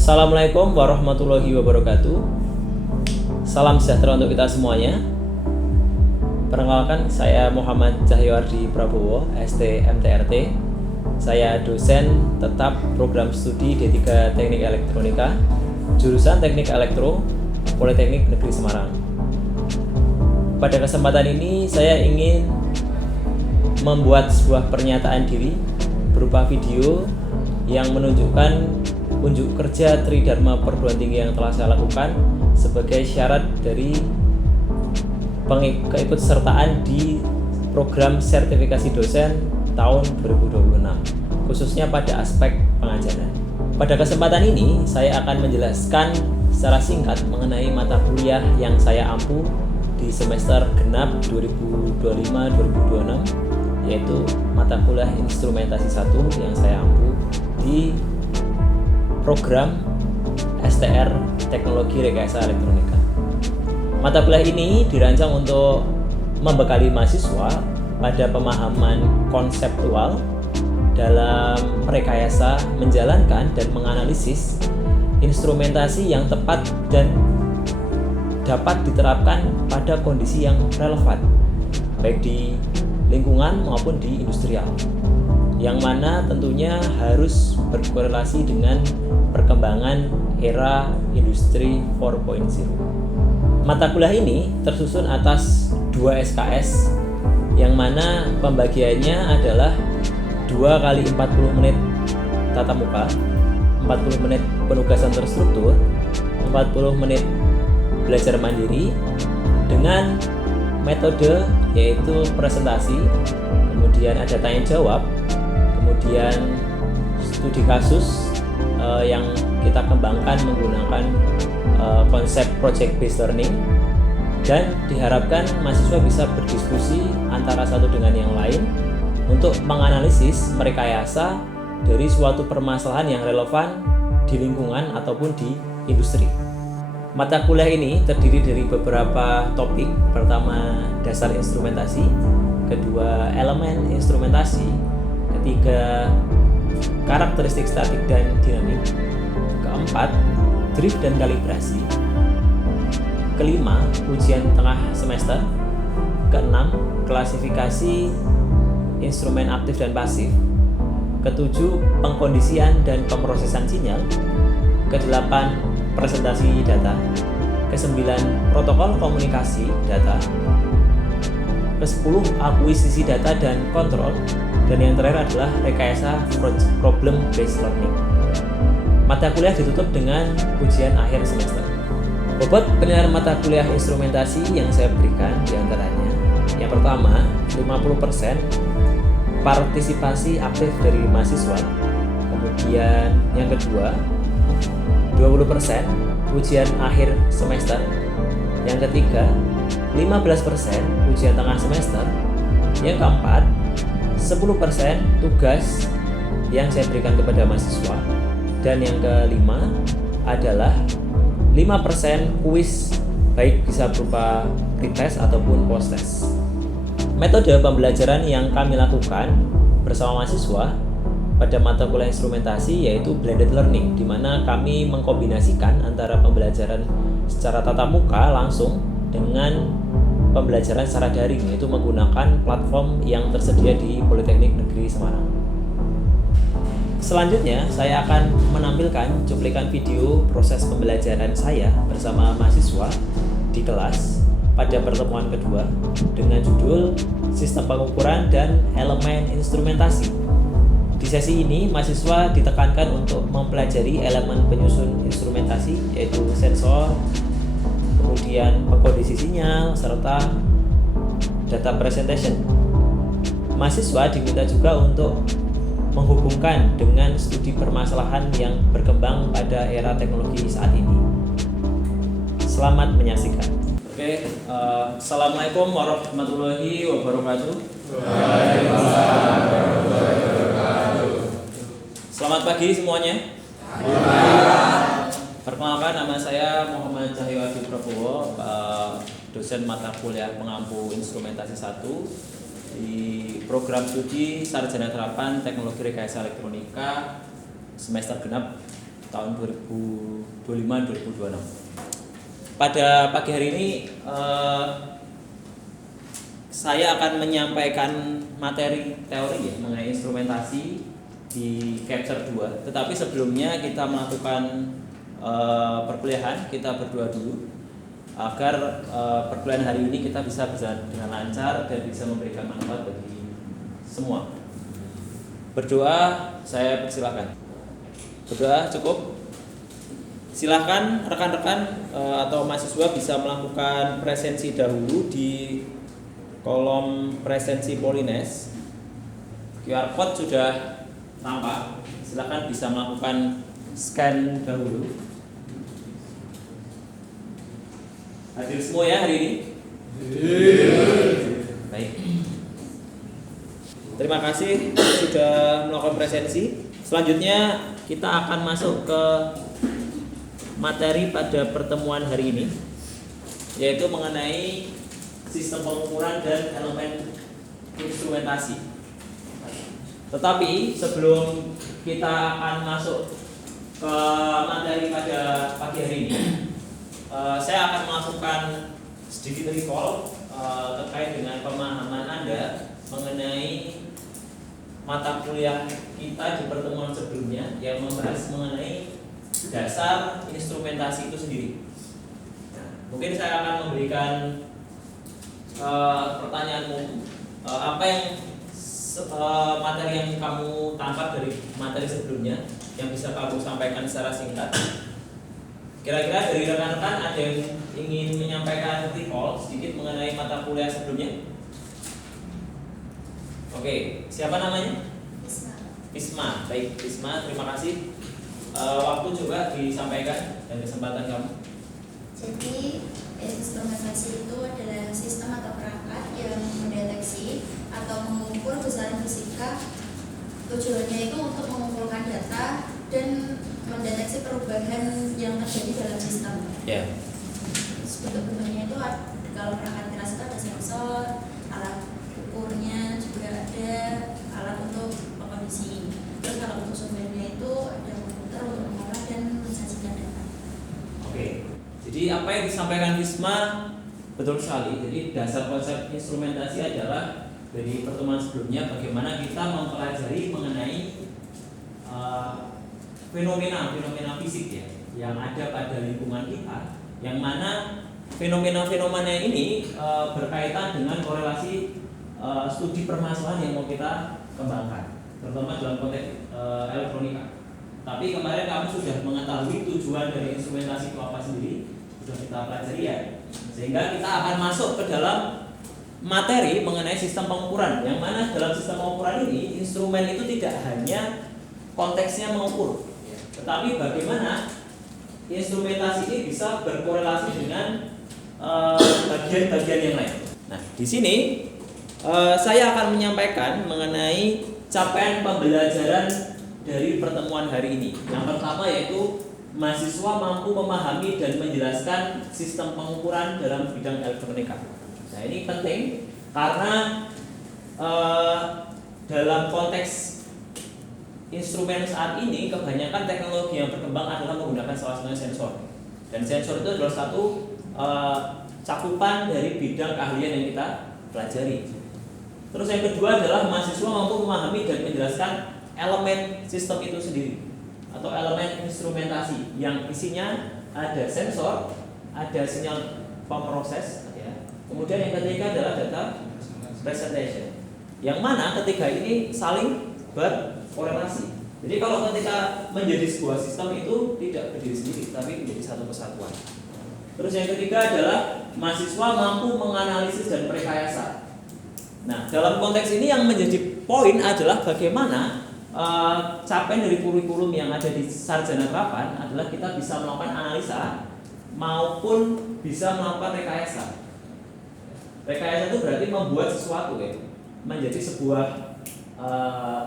Assalamualaikum warahmatullahi wabarakatuh. Salam sejahtera untuk kita semuanya. Perkenalkan, saya Muhammad Cahyoardi Prabowo, ST/MTRT. Saya dosen tetap program studi D3 Teknik Elektronika, jurusan Teknik Elektro, Politeknik Negeri Semarang. Pada kesempatan ini saya ingin membuat sebuah pernyataan diri berupa video yang menunjukkan unjuk kerja Tridharma Perguruan Tinggi yang telah saya lakukan sebagai syarat dari keikutsertaan di program sertifikasi dosen tahun 2026, khususnya pada aspek pengajaran. Pada kesempatan ini, saya akan menjelaskan secara singkat mengenai mata kuliah yang saya ampu di semester genap 2025-2026, yaitu mata kuliah instrumentasi 1 yang saya ampu di program STR Teknologi Rekayasa Elektronika. Mata kuliah ini dirancang untuk membekali mahasiswa pada pemahaman konseptual dalam merekayasa, menjalankan, dan menganalisis instrumentasi yang tepat dan dapat diterapkan pada kondisi yang relevan, baik di lingkungan maupun di industrial, yang mana tentunya harus berkorelasi dengan perkembangan era industri 4.0. Mata kuliah ini tersusun atas 2 SKS, yang mana pembagiannya adalah 2 kali 40 menit tatap muka, 40 menit penugasan terstruktur, 40 menit belajar mandiri dengan metode yaitu presentasi, kemudian ada tanya jawab, kemudian studi kasus yang kita kembangkan menggunakan konsep project based learning, dan diharapkan mahasiswa bisa berdiskusi antara satu dengan yang lain untuk menganalisis merekayasa dari suatu permasalahan yang relevan di lingkungan ataupun di industri. Mata kuliah ini terdiri dari beberapa topik. Pertama, dasar instrumentasi, kedua, elemen instrumentasi, ketiga, karakteristik statik dan dinamik, keempat, drift dan kalibrasi, kelima, ujian tengah semester, keenam, klasifikasi instrumen aktif dan pasif, ketujuh, pengkondisian dan pemrosesan sinyal, kedelapan, presentasi data, kesembilan, protokol komunikasi data, ke-10, akuisisi data dan kontrol, dan yang terakhir adalah rekayasa problem based learning. Mata kuliah ditutup dengan ujian akhir semester. Bobot penilaian mata kuliah instrumentasi yang saya berikan diantaranya: yang pertama, 50% partisipasi aktif dari mahasiswa, kemudian yang kedua 20% ujian akhir semester, yang ketiga 15% ujian tengah semester, yang keempat 10% tugas yang saya berikan kepada mahasiswa, dan yang kelima adalah 5% kuis, baik bisa berupa pretest ataupun post-test. Metode pembelajaran yang kami lakukan bersama mahasiswa pada mata kuliah instrumentasi yaitu blended learning, di mana kami mengkombinasikan antara pembelajaran secara tatap muka langsung dengan pembelajaran secara daring, yaitu menggunakan platform yang tersedia di Politeknik Negeri Semarang. Selanjutnya, saya akan menampilkan cuplikan video proses pembelajaran saya bersama mahasiswa di kelas pada pertemuan kedua dengan judul Sistem Pengukuran dan Elemen Instrumentasi. Di sesi ini, mahasiswa ditekankan untuk mempelajari elemen penyusun instrumentasi, yaitu sensor, kemudian pengkondisi sinyal, serta data presentation. Mahasiswa diminta juga untuk menghubungkan dengan studi permasalahan yang berkembang pada era teknologi saat ini. Selamat menyaksikan. Oke, Assalamualaikum warahmatullahi wabarakatuh. Waalaikumsalam warahmatullahi wabarakatuh. Selamat pagi semuanya. Perkenalkan, nama saya Muhammad Cahyoardi Prabowo, dosen mata kuliah pengampu instrumentasi 1 di program studi Sarjana Terapan Teknologi Rekayasa Elektronika semester genap tahun 2025-2026. Pada pagi hari ini saya akan menyampaikan materi teori ya, mengenai instrumentasi di Capture 2. Tetapi sebelumnya kita melakukan perkuliahan, kita berdoa dulu agar perkuliahan hari ini kita bisa berjalan dengan lancar dan bisa memberikan manfaat bagi semua. Berdoa, saya persilahkan. Berdoa cukup. Silahkan rekan-rekan atau mahasiswa bisa melakukan presensi dahulu di kolom presensi Polines. QR code sudah tampak. Silahkan bisa melakukan scan dahulu. Hadir semua ya hari ini? Baik. Terima kasih sudah melakukan presensi. Selanjutnya kita akan masuk ke materi pada pertemuan hari ini, yaitu mengenai sistem pengukuran dan elemen instrumentasi. Tetapi sebelum kita akan masuk ke materi pada pagi hari ini, saya akan melakukan sedikit recall terkait dengan pemahaman Anda mengenai mata kuliah kita di pertemuan sebelumnya yang membahas mengenai dasar instrumentasi itu sendiri. Nah, mungkin saya akan memberikan pertanyaan umum, apa yang materi yang kamu tangkap dari materi sebelumnya yang bisa kamu sampaikan secara singkat. Kira-kira dari rekan-rekan ada yang ingin menyampaikan recall sedikit mengenai mata kuliah sebelumnya? Oke, siapa namanya? Isma. Baik, Isma, terima kasih. Waktu coba disampaikan dan kesempatan kamu. Jadi, instrumentasi itu adalah sistem atau perangkat yang mendeteksi atau mengukur besaran fisika. Tujuannya itu untuk mengumpulkan data dan mendeteksi perubahan yang terjadi dalam sistem. Ya. Bentuk-bentuknya itu kalau perangkat keras itu ada sensor, alat ukurnya juga ada, alat untuk pengkondisi. Terus kalau untuk sumbernya itu ada komputer untuk mengolah dan mensajikan data. Oke. Jadi apa yang disampaikan Isma betul sekali. Jadi dasar konsep instrumentasi adalah dari pertemuan sebelumnya bagaimana kita mempelajari mengenai fenomena fisik ya yang ada pada lingkungan kita, yang mana fenomena-fenomena ini berkaitan dengan korelasi studi permasalahan yang mau kita kembangkan, terutama dalam konteks elektronika. Tapi kemarin kamu sudah mengetahui tujuan dari instrumentasi itu apa sendiri, sudah kita pelajari ya, sehingga kita akan masuk ke dalam materi mengenai sistem pengukuran, yang mana dalam sistem pengukuran ini instrumen itu tidak hanya konteksnya mengukur, tetapi bagaimana instrumentasi ini bisa berkorelasi dengan bagian-bagian yang lain. Nah, di sini saya akan menyampaikan mengenai capaian pembelajaran dari pertemuan hari ini. Yang pertama yaitu mahasiswa mampu memahami dan menjelaskan sistem pengukuran dalam bidang elektronika. Nah, ini penting karena dalam konteks instrumen saat ini kebanyakan teknologi yang berkembang adalah menggunakan salah satunya sensor, dan sensor itu adalah satu cakupan dari bidang keahlian yang kita pelajari. Terus yang kedua adalah mahasiswa mampu memahami dan menjelaskan elemen sistem itu sendiri atau elemen instrumentasi yang isinya ada sensor, ada sinyal pemroses, ya. Kemudian yang ketiga adalah data presentation, yang mana ketiga ini saling berkorelasi. Jadi kalau ketika menjadi sebuah sistem itu tidak berdiri sendiri, tapi menjadi satu kesatuan. Terus yang ketiga adalah mahasiswa mampu menganalisis dan merekayasa. Nah, dalam konteks ini yang menjadi poin adalah bagaimana capaian dari kurikulum yang ada di sarjana terapan adalah kita bisa melakukan analisa maupun bisa melakukan rekayasa. Rekayasa itu berarti membuat sesuatu ya, menjadi sebuah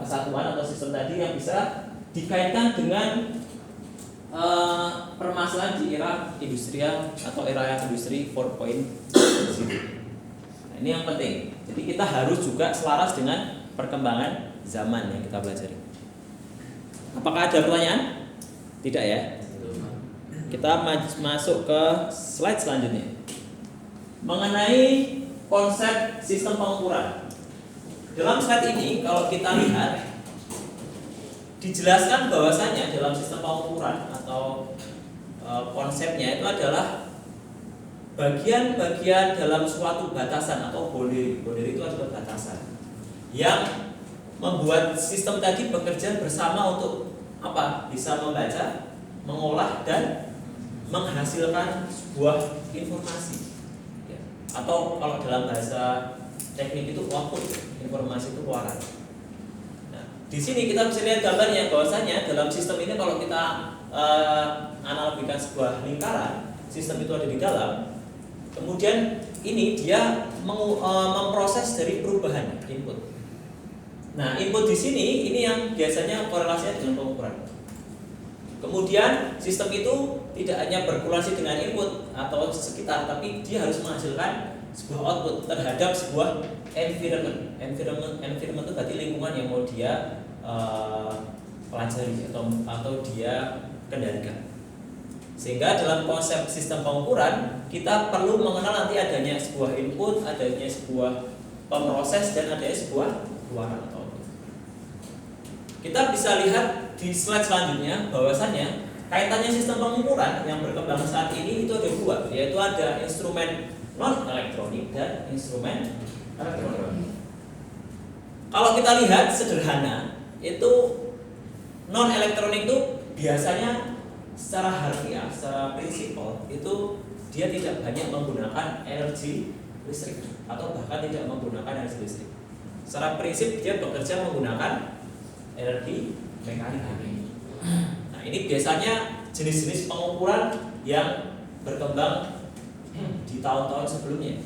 kesatuan atau sistem tadi yang bisa dikaitkan dengan permasalahan di era industrial atau era industri 4.0. Nah, ini yang penting. Jadi kita harus juga selaras dengan perkembangan zaman yang kita pelajari. Apakah ada pertanyaan? Tidak ya? Kita masuk ke slide selanjutnya. Mengenai konsep sistem pengukuran. Dalam slide ini kalau kita lihat dijelaskan bahwasanya dalam sistem pengukuran atau konsepnya itu adalah bagian-bagian dalam suatu batasan atau boundary. Boundary itu adalah batasan yang membuat sistem tadi bekerja bersama untuk apa? Bisa membaca, mengolah dan menghasilkan sebuah informasi. Ya. Atau kalau dalam bahasa teknik itu output, informasi itu keluaran. Nah, di sini kita bisa lihat gambarnya bahwasanya dalam sistem ini kalau kita analogikan sebuah lingkaran, sistem itu ada di dalam. Kemudian ini dia memproses dari perubahan input. Nah, input di sini ini yang biasanya korelasinya dengan pengukuran. Kemudian sistem itu tidak hanya berkorelasi dengan input atau sekitar, tapi dia harus menghasilkan sebuah output terhadap sebuah environment. Environment itu berarti lingkungan yang mau dia pelajari atau dia kendalikan. Sehingga dalam konsep sistem pengukuran kita perlu mengenal nanti adanya sebuah input, adanya sebuah pemroses dan adanya sebuah keluaran atau output. Kita bisa lihat di slide selanjutnya bahwasannya kaitannya sistem pengukuran yang berkembang saat ini itu ada dua, yaitu ada instrumen non elektronik dan instrumen elektronik. Kalau kita lihat sederhana, itu non elektronik itu biasanya secara harfiah, secara prinsipal itu dia tidak banyak menggunakan energi listrik atau bahkan tidak menggunakan energi listrik. Secara prinsip dia bekerja menggunakan energi mekanik. Nah, ini biasanya jenis-jenis pengukuran yang berkembang di tahun-tahun sebelumnya.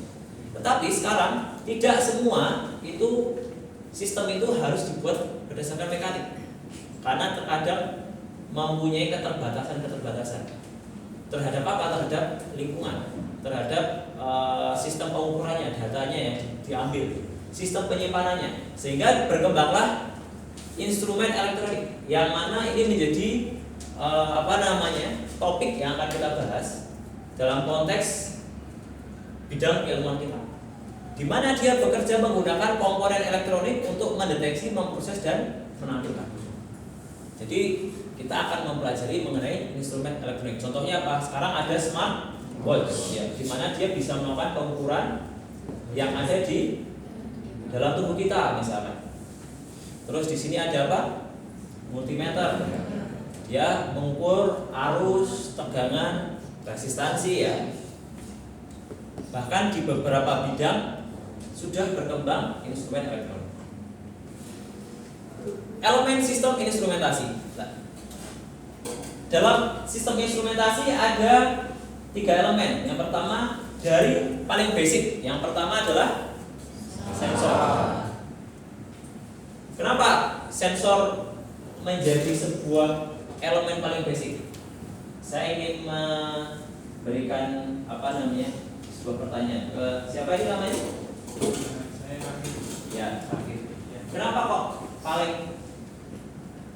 Tetapi sekarang tidak semua itu sistem itu harus dibuat berdasarkan mekanik. Karena terkadang mempunyai keterbatasan terhadap apa? Terhadap lingkungan, terhadap sistem pengukurannya, datanya yang diambil, sistem penyimpanannya, sehingga berkembanglah instrumen elektronik yang mana ini menjadi topik yang akan kita bahas dalam konteks bidang keilmuan kita, di mana dia bekerja menggunakan komponen elektronik untuk mendeteksi, memproses dan menampilkan. Jadi kita akan mempelajari mengenai instrumen elektronik. Contohnya apa? Sekarang ada smartwatch, ya, di mana dia bisa melakukan pengukuran yang ada di dalam tubuh kita, misalkan. Terus di sini ada apa? Multimeter. Dia mengukur arus, tegangan, resistansi ya. Bahkan di beberapa bidang sudah berkembang instrumen elektronik. Elemen sistem instrumentasi. Dalam sistem instrumentasi ada 3 elemen. Yang pertama dari paling basic. Yang pertama adalah sensor. Kenapa sensor menjadi sebuah elemen paling basic? Saya ingin memberikan sebuah pertanyaan ke siapa ini namanya? Saya Akif. Ya, Akif. Kenapa kok paling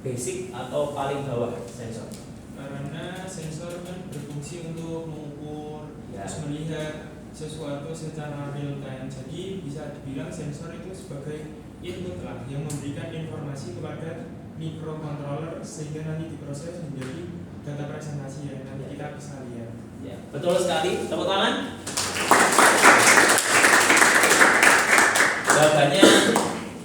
basic atau paling bawah sensor? Karena sensor kan berfungsi untuk mengukur, Ya. terus melihat sesuatu secara real time. Jadi bisa dibilang sensor itu sebagai input lah yang memberikan informasi kepada microcontroller sehingga nanti diproses menjadi data presentasi yang nanti kita bisa lihat. Ya, betul sekali. Tepuk tangan. Jawabannya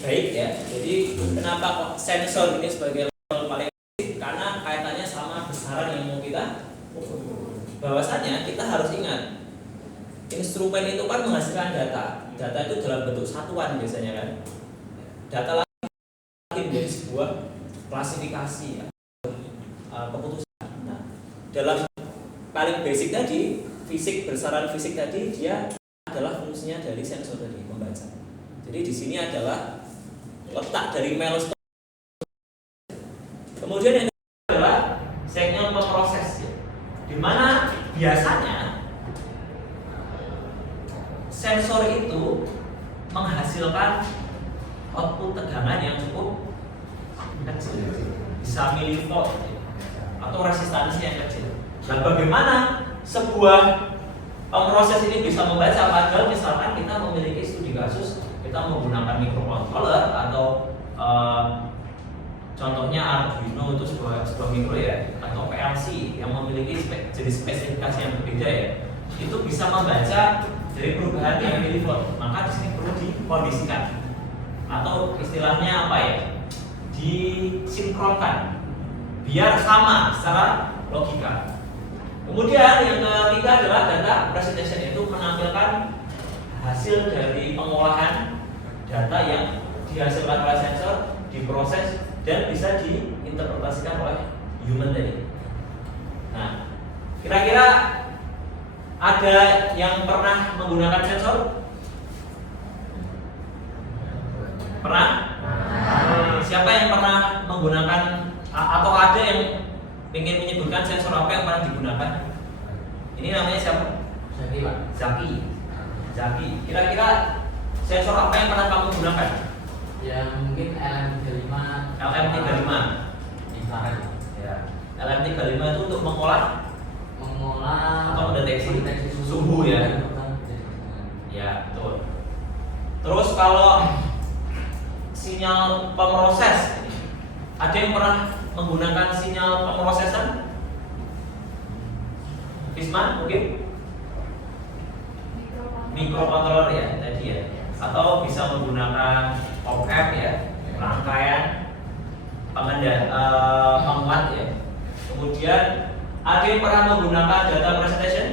baik ya. Jadi kenapa kok sensor ini sebagai level paling basic? Karena kaitannya sama besaran yang mau kita ukur. Bahwasanya kita harus ingat, instrumen itu kan menghasilkan data. Data itu dalam bentuk satuan biasanya kan. Data lagi menjadi sebuah klasifikasi ya, keputusan. Nah, dalam paling basic tadi, besaran fisik tadi, dia adalah fungsinya dari sensor tadi, membaca. Jadi di sini adalah letak dari milestone. Kemudian yang kedua adalah signal pemroses, ya, di mana biasanya sensor itu menghasilkan output tegangan yang cukup kecil, bisa milivolt. atau resistansi yang kecil. Nah, bagaimana sebuah proses ini bisa membaca? Padahal misalkan kita memiliki studi kasus, kita menggunakan microcontroller atau contohnya Arduino itu sebuah mikro ya, atau PLC yang memiliki jenis spesifikasi yang berbeda ya, itu bisa membaca dari perubahan yang milivolt. Maka di sini perlu dikondisikan atau istilahnya apa ya, disinkronkan biar sama secara logika. Kemudian yang ketiga adalah data presentation, itu menampilkan hasil dari pengolahan data yang dihasilkan oleh sensor, diproses dan bisa diinterpretasikan oleh human tadi. Nah, kira-kira ada yang pernah menggunakan sensor? Pernah? Siapa yang pernah menggunakan atau ada yang ingin menyebutkan sensor apa yang pernah digunakan? Ini namanya siapa? Zaki, Pak. Zaki. Kira-kira sensor apa yang pernah kamu gunakan? Ya mungkin LM35. LM35. Infrared. Ya. LM35 itu untuk mengolah atau mendeteksi suhu ya. Ya, betul. Terus kalau sinyal pemroses, ada yang pernah menggunakan sinyal pemrosesan? Fisman mungkin? Microcontroller ya tadi ya, atau bisa menggunakan op-amp ya, rangkaian penguat ya. Kemudian ada yang pernah menggunakan data presentation?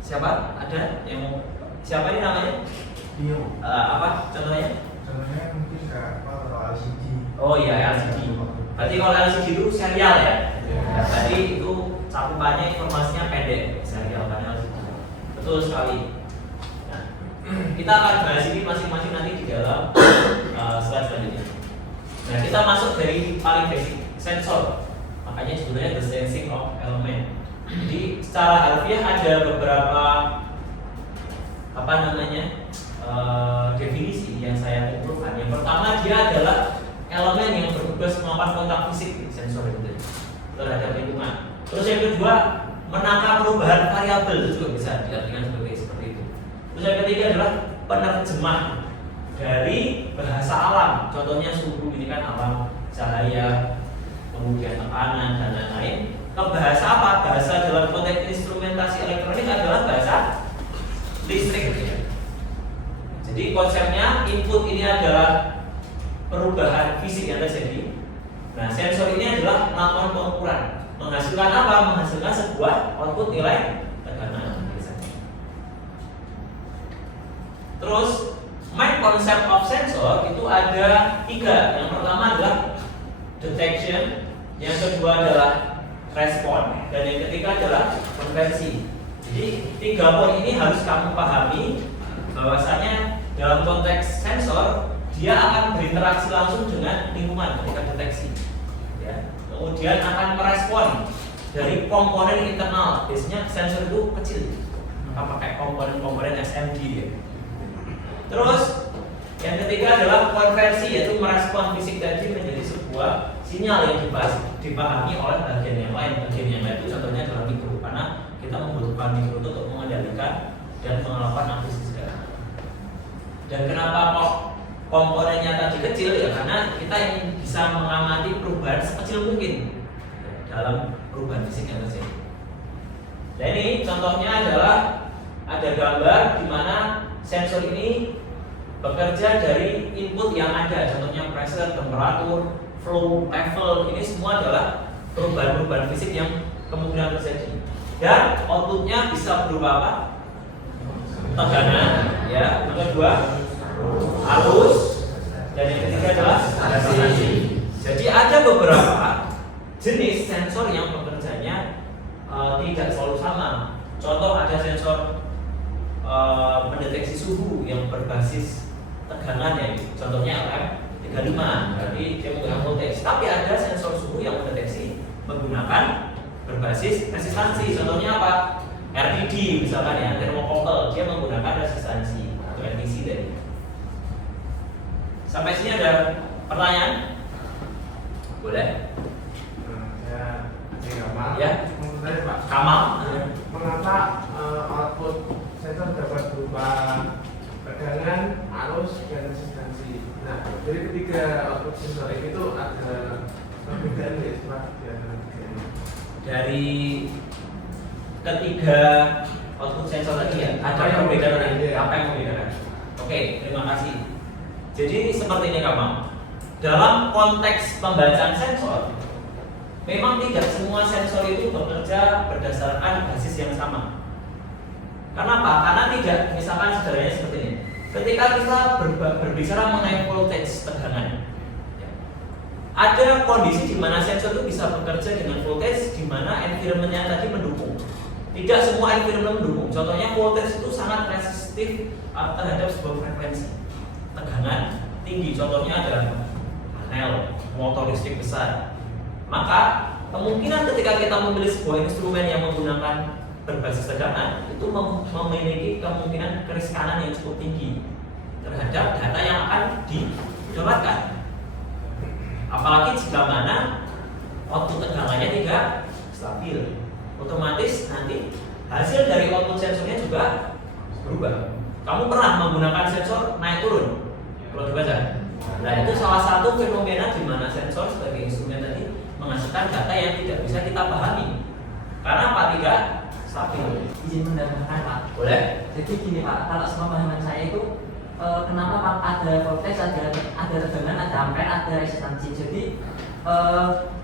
Siapa? Ada yang mau? Siapa ini namanya? Apa contohnya? Contohnya mungkin kayak apa kalau LCD. Oh iya, LCD. Berarti kalau LCD itu serial ya? Ya, tadi itu cakupannya informasinya pendek, serial kan LCD. Betul sekali. Nah, kita akan bahas ini masing-masing nanti di dalam slide selanjutnya. Nah, kita masuk dari paling basic, sensor. Makanya sebenarnya the sensing of element. Jadi secara harfiah ada beberapa definisi yang saya kumpulkan. Yang pertama, dia adalah elemen yang bertugas melakukan kontak fisik sensor itu terhadap lingkungan. Terus yang kedua, menangkap perubahan variabel, juga bisa diartikan seperti itu. Terus yang ketiga adalah penerjemah dari bahasa alam. Contohnya suhu, ini kan alam, cahaya, kemudian tekanan dan lain-lain. Ke bahasa apa? Bahasa dalam konteks instrumentasi elektronik adalah bahasa listrik ya. Jadi konsepnya input ini adalah perubahan fisik yang terjadi. Nah, sensor ini adalah melakukan pengukuran. Menghasilkan apa? Menghasilkan sebuah output nilai tekanan. Terus main concept of sensor itu ada 3. Yang pertama adalah detection, yang kedua adalah respon, dan yang ketiga adalah konversi. Jadi 3 poin ini harus kamu pahami bahwasanya dalam konteks sensor dia akan berinteraksi langsung dengan lingkungan ketika deteksi. Ya. Kemudian akan merespon dari komponen internal. Biasanya sensor itu kecil, maka pakai komponen-komponen SMD ya. Terus yang ketiga adalah konversi, yaitu merespon fisik tadi menjadi sebuah sinyal yang dipahami oleh bagian yang lain. Bagian yang lain itu contohnya adalah mikro, karena kita membutuhkan mikro untuk mengendalikan dan melakukan akuisisi data. Dan kenapa kok komponennya tadi kecil ya? Karena kita ingin bisa mengamati perubahan sekecil mungkin dalam perubahan fisik yang terjadi. Nah, ini contohnya adalah ada gambar di mana sensor ini bekerja dari input yang ada, contohnya pressure, temperatur, flow, level. Ini semua adalah perubahan-perubahan fisik yang kemungkinan terjadi. Dan outputnya bisa berupa apa? Tekanan, ya. Yang kedua, arus, dan yang ketiga adalah resistansi. Jadi ada beberapa jenis sensor yang bekerjanya tidak selalu sama. Contoh, ada sensor mendeteksi suhu yang berbasis tegangan ya, contohnya LM35, berarti dia menggunakan voltage. Tapi ada sensor suhu yang mendeteksi menggunakan berbasis resistansi, contohnya apa? RTD misalkan ya, thermocouple, dia menggunakan resistansi atau RTC tadi. Sampai sini ada pertanyaan? Boleh? Saya Aceh Kamal. Ya. Menurut saya Pak, Kamal. mengapa output sensor dapat berupa tegangan, arus, dan resistansi? Nah, dari ketiga output sensor ini tuh ada perbedaan ya Pak di antara tiga ini. Dari ketiga output sensor tadi ya, ada perbedaan tadi. Apa yang membedakan? Oke, terima kasih. Jadi seperti ini Kamal. Dalam konteks pembacaan sensor, memang tidak semua sensor itu bekerja berdasarkan basis yang sama. Kenapa? Karena tidak, misalkan sederhananya seperti ini. Ketika kita berbicara mengenai voltage tegangan, ada kondisi di mana sensor itu bisa bekerja dengan voltage di mana environment-nya tadi mendukung. Tidak semua environment mendukung. Contohnya voltage itu sangat resistif terhadap sebuah frekuensi tegangan tinggi. Contohnya adalah panel, motor listrik besar. Maka kemungkinan ketika kita memilih sebuah instrumen yang menggunakan berbasis tegangan itu memiliki kemungkinan keriskanan yang cukup tinggi terhadap data yang akan didapatkan. Apalagi jika mana output tegangannya tidak stabil, otomatis nanti hasil dari output sensornya juga berubah. Kamu pernah menggunakan sensor naik turun kalau dibaca? Nah, itu salah satu fenomena di mana sensor sebagai instrumen tadi menghasilkan data yang tidak bisa kita pahami. Karena apa? Tidak stabil. Izin menambahkan Pak. Boleh? Jadi gini Pak, kalau sepemahaman saya itu kenapa Pak ada voltage, ada tegangan, ada ampere, ada resistansi. Jadi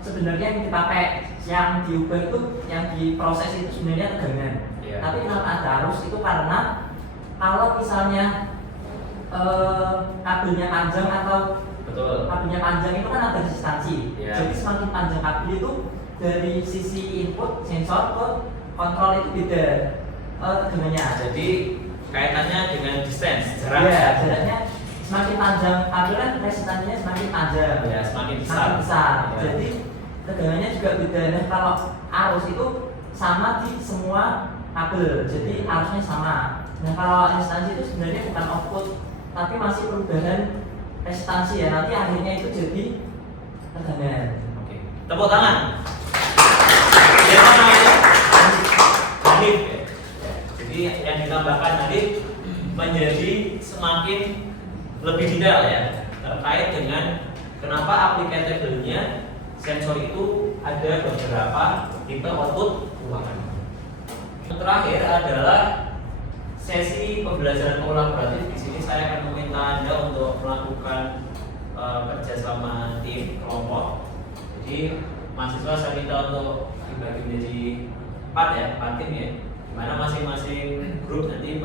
sebenarnya yang dipakai, yang diubah itu, yang diproses itu sebenarnya tegangan. Iya. Tapi kenapa ada arus itu karena kalau misalnya kabelnya panjang atau Betul. kabelnya panjang itu kan ada resistansi. Iya. Jadi semakin panjang kabel itu dari sisi input sensor ke kontrol itu beda tegangannya. Jadi kaitannya dengan distance, jarak. Ya, jaraknya semakin panjang kabel kan resistansinya semakin panjang. Ya, semakin besar. Semakin besar. Ya. Jadi tegangannya juga beda. Nah, kalau arus itu sama di semua kabel. Jadi arusnya sama. Nah, kalau resistansi itu sebenarnya bukan output, tapi masih perubahan resistansi ya. Nanti akhirnya itu jadi tegangan. Oke. Tepuk tangan. Siapa namanya? Hanif. Ya. Jadi yang ditambahkan tadi menjadi semakin lebih detail ya terkait dengan kenapa applicable-nya sensor itu ada beberapa tipe output ruangan. Yang terakhir adalah sesi pembelajaran kolaboratif. Di sini saya akan meminta Anda untuk melakukan kerja sama tim kelompok. Jadi mahasiswa saya minta untuk dibagi menjadi 4 tim ya, dimana masing-masing grup nanti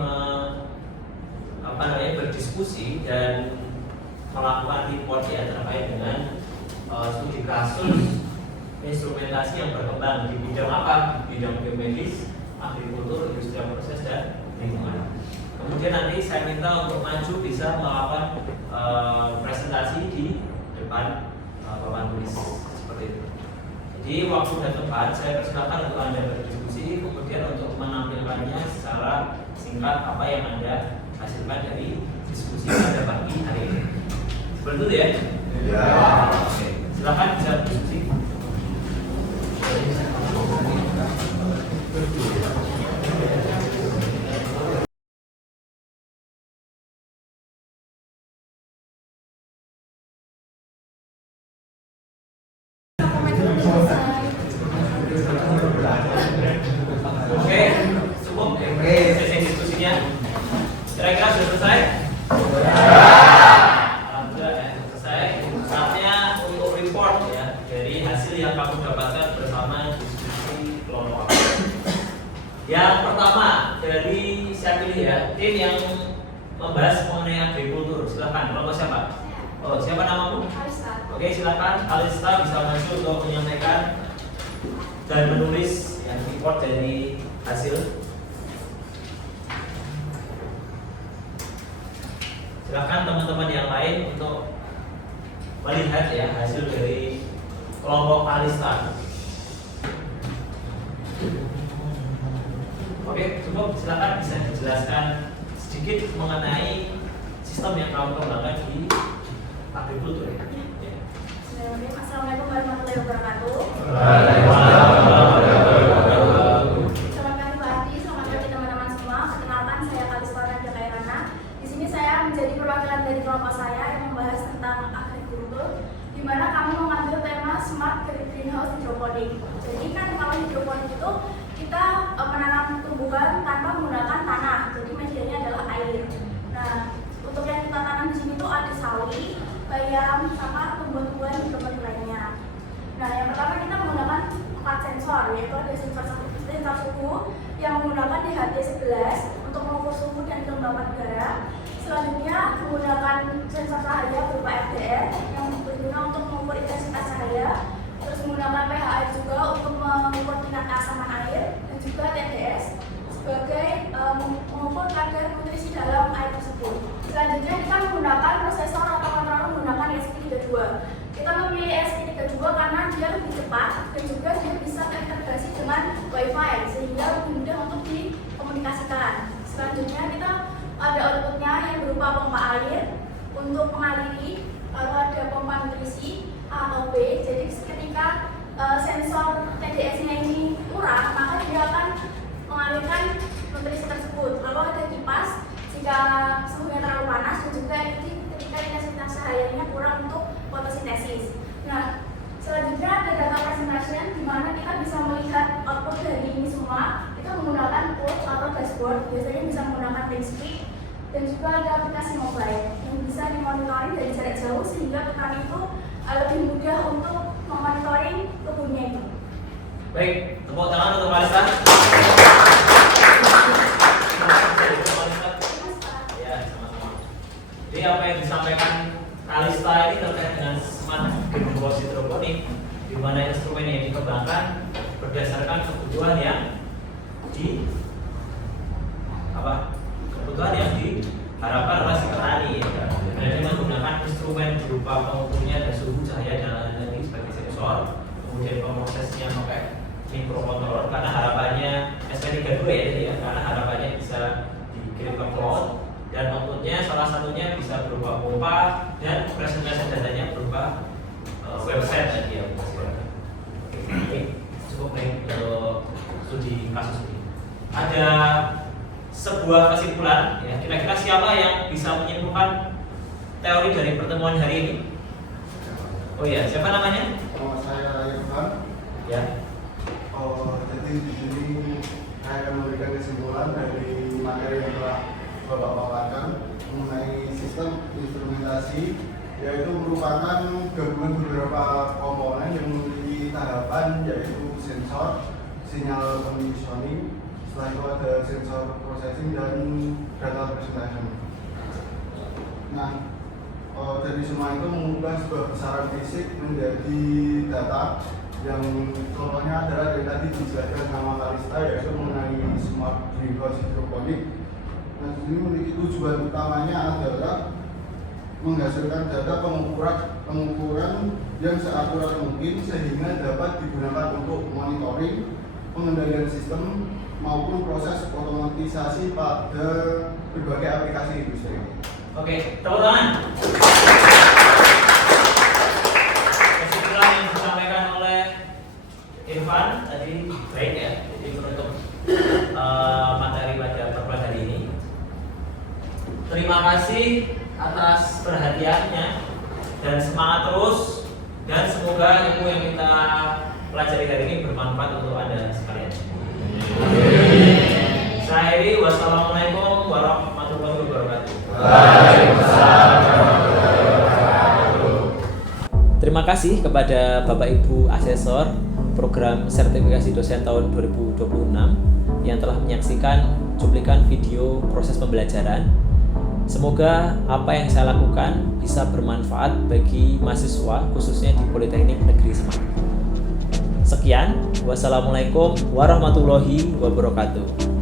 berdiskusi dan melakukan report ya terkait dengan studi kasus instrumentasi yang berkembang di bidang apa? Di bidang biomedis, agrikultur, industri proses dan lingkungan. Kemudian nanti saya minta untuk maju bisa melakukan presentasi di depan papan tulis seperti itu. Jadi waktu dan tempat saya persilakan untuk Anda berdiskusi, kemudian untuk menampilkannya secara singkat apa yang Anda hasilkan dari diskusi pada pagi hari ini. Seperti itu ya? Ya. Oke. Silakan bisa berdiskusi. Oke, cukup. Sesi diskusinya. Kira-kira sudah selesai? Alhamdulillah ya, selesai. Saatnya untuk report ya dari hasil yang kamu dapatkan bersama diskusi kelompok. Yang pertama dari saya pilih ya, tim yang membahas mengenai agrikultur. Silakan, kelompok siapa? Oh, siapa namamu? Alista. Oke, silakan Alista bisa maju untuk menyampaikan dan menulis yang report dari hasil. Silakan teman-teman yang lain untuk melihat ya hasil dari kelompok Alista. Oke, cukup. Silakan bisa dijelaskan sedikit mengenai sistem yang kamu kembangkan di agrikultur ya. Sebenarnya Assalamualaikum warahmatullahi wabarakatuh. Selamat pagi Pak Ardi, selamat pagi teman-teman semua. Perkenalkan, saya Kaliswa Nadia Kairana. Di sini saya menjadi perwakilan dari kelompok saya yang membahas tentang agrikultur, di mana kami mengambil tema Smart Greenhouse Hydroponic. Jadi kan kalau hidroponik itu kita menanam tumbuhan tanpa menggunakan tanah, jadi medianya adalah air. Nah, untuk yang kita tanam di sini tuh ada sawi, bayam, sama tumbuhan-tumbuhan hidroponik lainnya. Nah, yang pertama kita menggunakan 4 sensor, yaitu ada sensor suhu yang menggunakan DHT11 untuk mengukur suhu dan kelembapan udara. Selanjutnya menggunakan sensor cahaya berupa FDR yang berguna untuk mengukur intensitas cahaya. Terus menggunakan pH juga untuk mengukur tingkat keasaman air, dan juga TDS sebagai mengukur kadar nutrisi dalam air tersebut. Selanjutnya kita menggunakan prosesor atau controller menggunakan ESP32. Kita memilih ESP32 karena dia lebih cepat dan juga dia bisa terintegrasi dengan Wi-Fi sehingga lebih mudah untuk dikomunikasikan. Selanjutnya kita ada outputnya yang berupa pompa air untuk mengaliri, lalu ada pompa nutrisi A atau B. Jadi ketika sensor TDS-nya ini kurang, maka dia akan mengalirkan nutrisi tersebut. Lalu ada kipas jika suhunya terlalu panas, dan juga ketika intensitas cahayanya kurang untuk fotosintesis. Nah, selanjutnya ada data presentation di mana kita bisa melihat output dari ini semua. Kita menggunakan tools atau dashboard, biasanya bisa menggunakan ThinkSpeak, dan juga ada aplikasi mobile yang bisa dimonitoring dari jarak jauh sehingga petani itu lebih mudah untuk memonitoring kebunnya itu. Baik, tepuk tangan untuk Kalista. Ya, sama-sama. Jadi apa yang disampaikan Kalista ini terkait dengan Smart Greenhouse Hydroponic, di mana instrumen yang dikembangkan berdasarkan kebutuhan yang diharapkan oleh si petani. Dan dengan menggunakan instrumen berupa pengukurnya dan suhu cahaya dan lain-lain sebagai sensor, kemudian pemrosesnya pakai microcontroller karena harapannya SP32 ya, karena harapannya bisa dikirim ke cloud, dan outputnya salah satunya bisa berupa pompa dan presentasi datanya berupa website tadi ya. Oke, cukup baik untuk studi kasus ini. Ada sebuah kesimpulan ya, kira-kira siapa yang bisa menyimpulkan teori dari pertemuan hari ini? Oh iya, siapa namanya? Saya Irfan. Ya. Jadi di sini saya akan memberikan kesimpulan dari materi yang telah Bapak paparkan mengenai sistem instrumentasi, yaitu merupakan gabungan beberapa komponen yang memiliki tahapan, yaitu sensor, sinyal conditioning, setelah itu ada sensor processing dan data presentation. Nah, dari semua itu mengubah sebuah besaran fisik menjadi data yang contohnya adalah yang tadi dijelaskan nama Kalista, yaitu mengenai Smart Greenhouse Hydroponic. Nah, ini memiliki tujuan utamanya adalah menghasilkan data pengukuran yang seakurat mungkin sehingga dapat digunakan untuk monitoring, pengendalian sistem maupun proses otomatisasi pada berbagai aplikasi industri. Oke, tepuk tangan. Kesimpulan yang disampaikan oleh Irfan tadi baik ya, jadi menutup materi pada perkuliahan hari ini. Terima kasih atas perhatiannya dan semangat terus, dan semoga ilmu yang kita pelajari hari ini bermanfaat untuk Anda sekalian. Saya Eri, wassalamualaikum warahmatullahi wabarakatuh. Terima kasih kepada Bapak Ibu Asesor Program Sertifikasi Dosen tahun 2026 yang telah menyaksikan cuplikan video proses pembelajaran. Semoga apa yang saya lakukan bisa bermanfaat bagi mahasiswa khususnya di Politeknik Negeri Semarang. Sekian, wassalamualaikum warahmatullahi wabarakatuh.